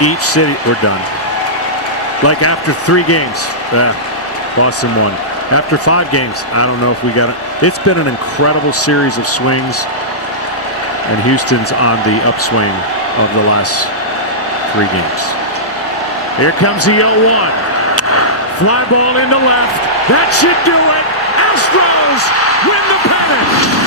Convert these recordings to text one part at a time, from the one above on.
each city. We're done. Like after 3 games, Boston won. After 5 games, I don't know if we got it. It's been an incredible series of swings, and Houston's on the upswing of the last 3 games. Here comes the 0-1. Fly ball into left. That should do it. Astros win the pennant.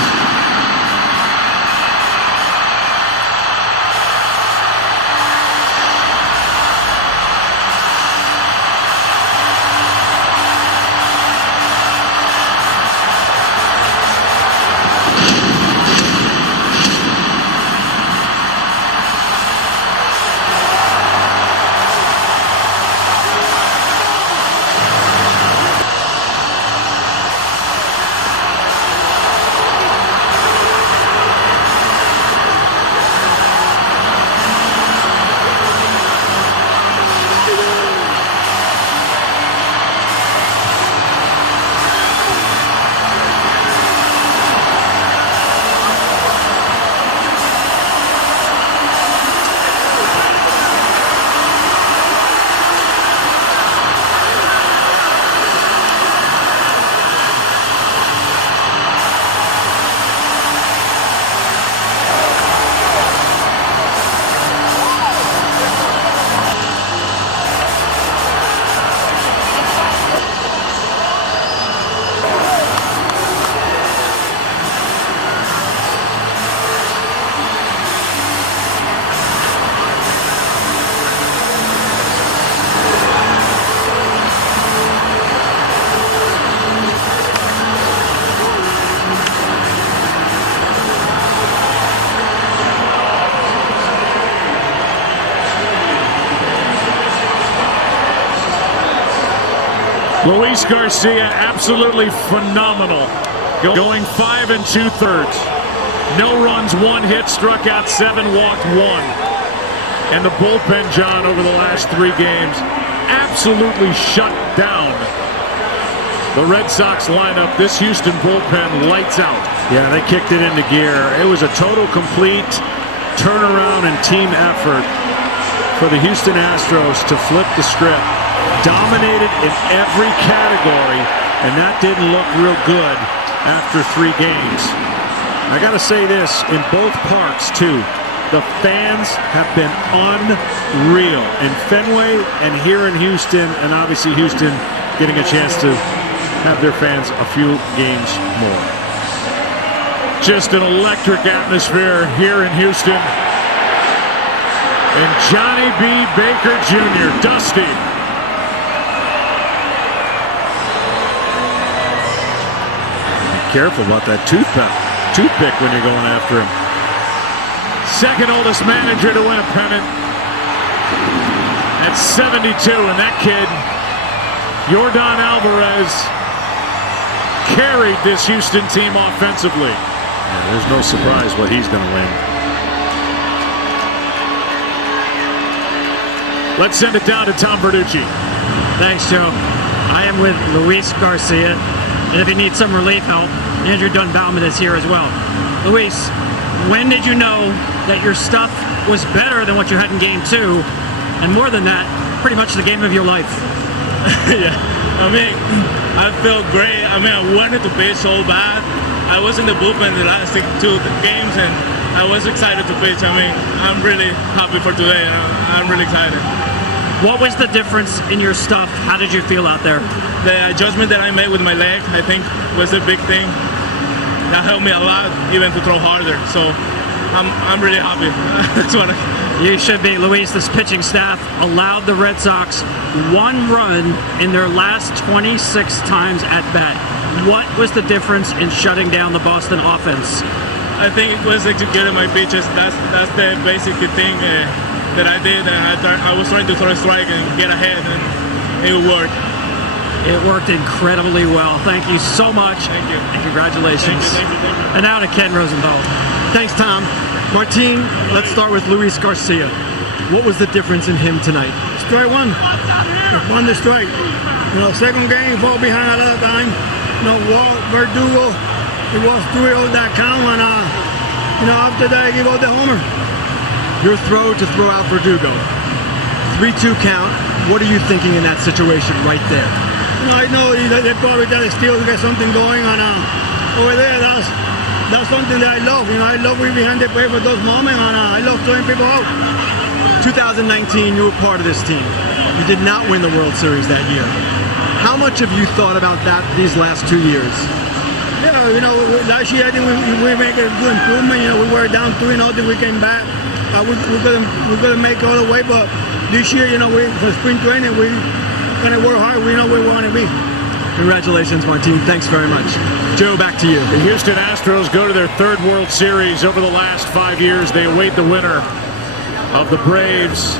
Luis Garcia, absolutely phenomenal. Going 5 2/3. No runs, 1 hit, struck out 7, walked 1. And the bullpen, John, over the last 3 games, absolutely shut down the Red Sox lineup. This Houston bullpen lights out. Yeah, they kicked it into gear. It was a total complete turnaround and team effort for the Houston Astros to flip the script. Dominated in every category, and that didn't look real good after 3 games. I gotta say this, in both parks too, the fans have been unreal in Fenway and here in Houston, and obviously Houston getting a chance to have their fans a few games more. Just an electric atmosphere here in Houston. And Johnny B. Baker Jr., Dusty. Careful about that toothpick when you're going after him. Second oldest manager to win a pennant at 72, and that kid, Yordan Alvarez, carried this Houston team offensively. Yeah, there's no surprise what he's going to win. Let's send it down to Tom Verducci. Thanks, Joe. I am with Luis Garcia. And if you need some relief help, Andrew Dunn-Bauman is here as well. Luis, when did you know that your stuff was better than what you had in Game 2? And more than that, pretty much the game of your life. Yeah, I mean, I felt great. I mean, I wanted to pitch so bad. I was in the bullpen the last 2 games, and I was excited to pitch. I mean, I'm really happy for today. I'm really excited. What was the difference in your stuff? How did you feel out there? The adjustment that I made with my leg, I think, was a big thing. That helped me a lot, even to throw harder. So I'm really happy. That's what you should be, Luis. This pitching staff allowed the Red Sox 1 run in their last 26 times at bat. What was the difference in shutting down the Boston offense? I think it was executing my pitches. That's the basic thing that I did. And I was trying to throw a strike and get ahead, and it worked. It worked incredibly well. Thank you so much. Thank you. And congratulations. Thank you. And now to Ken Rosenthal. Thanks, Tom. Martin, let's start with Luis Garcia. What was the difference in him tonight? Strike 1. Won the strike. Second game, fall behind a lot of time. Verdugo, it was 3-0 that count, and after that, I gave out the homer. Your throw to throw out Verdugo. 3-2 count. What are you thinking in that situation right there? I know they probably got to steal to get something going on over there. That's something that I love. I love we behind the plate for those moments, and I love throwing people out. 2019, you were part of this team. You did not win the World Series that year. How much have you thought about that these last 2 years? Yeah, last year I think we made a good improvement. We were down 3-0, we came back. We're gonna make it all the way, but this year, for spring training, we're gonna work hard. We know where we want to be. Congratulations, Martin. Thanks very much. Joe, back to you. The Houston Astros go to their third World Series over the last 5 years. They await the winner of the Braves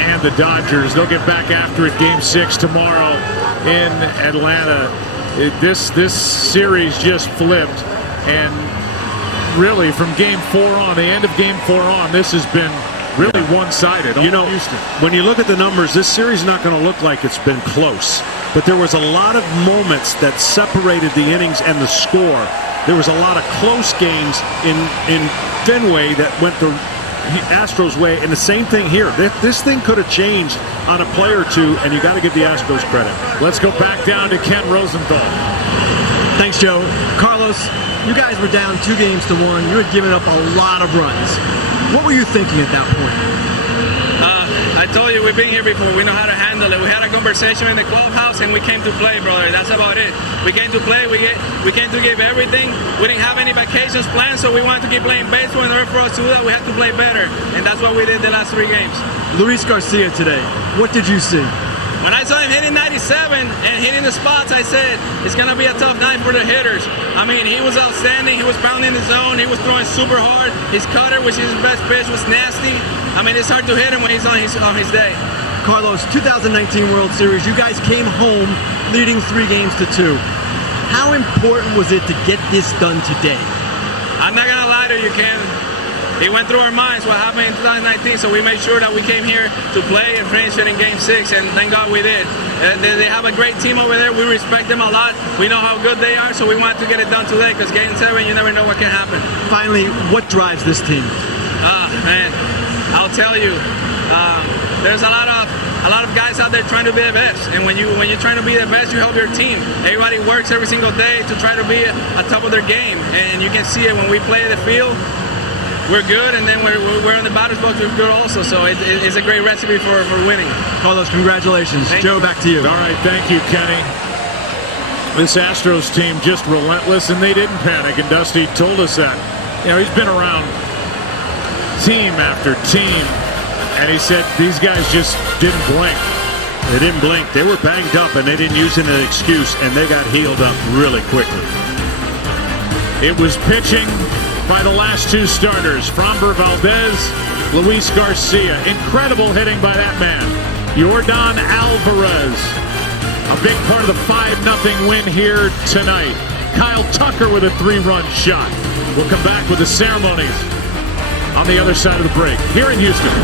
and the Dodgers. They'll get back after it Game 6 tomorrow in Atlanta. This series just flipped, and really from Game 4 on, the end of Game 4 on, this has been really one-sided. Houston. When you look at the numbers, this series is not going to look like it's been close. But there was a lot of moments that separated the innings and the score. There was a lot of close games in Fenway that went the Astros' way, and the same thing here. This thing could have changed on a play or two, and you got to give the Astros credit. Let's go back down to Ken Rosenthal. Thanks, Joe. Carlos, you guys were down 2-1. You had given up a lot of runs. What were you thinking at that point? I told you we've been here before. We know how to handle it. We had a conversation in the clubhouse, and we came to play, brother. That's about it. We came to play. We came to give everything. We didn't have any vacations planned, so we wanted to keep playing baseball. In order for us to do that, we had to play better, and that's what we did the last 3 games. Luis Garcia today, what did you see? When I saw him hitting 97 and hitting the spots, I said, it's going to be a tough night for the hitters. I mean, he was outstanding. He was pounding the zone. He was throwing super hard. His cutter, which is his best pitch, was nasty. I mean, it's hard to hit him when he's on his day. Carlos, 2019 World Series, you guys came home leading 3-2. How important was it to get this done today? I'm not going to lie to you, Ken. It went through our minds what happened in 2019, so we made sure that we came here to play and finish it in Game 6, and thank God we did. They have a great team over there. We respect them a lot. We know how good they are, so we wanted to get it done today, because Game 7, you never know what can happen. Finally, what drives this team? Man, I'll tell you, there's a lot of guys out there trying to be the best, and when you're trying to be the best, you help your team. Everybody works every single day to try to be at top of their game, and you can see it when we play the field. We're good, and then we're in the batter's box. We're good also, so it's a great recipe for winning. Carlos, congratulations. Joe, back to you. All right, thank you, Kenny. This Astros team just relentless, and they didn't panic, and Dusty told us that. He's been around team after team, and he said these guys just didn't blink. They didn't blink. They were banged up, and they didn't use it as an excuse, and they got healed up really quickly. It was pitching by the last 2 starters, Framber Valdez, Luis Garcia. Incredible hitting by that man. Yordan Alvarez, a big part of the 5-0 win here tonight. Kyle Tucker with a 3-run shot. We'll come back with the ceremonies on the other side of the break here in Houston.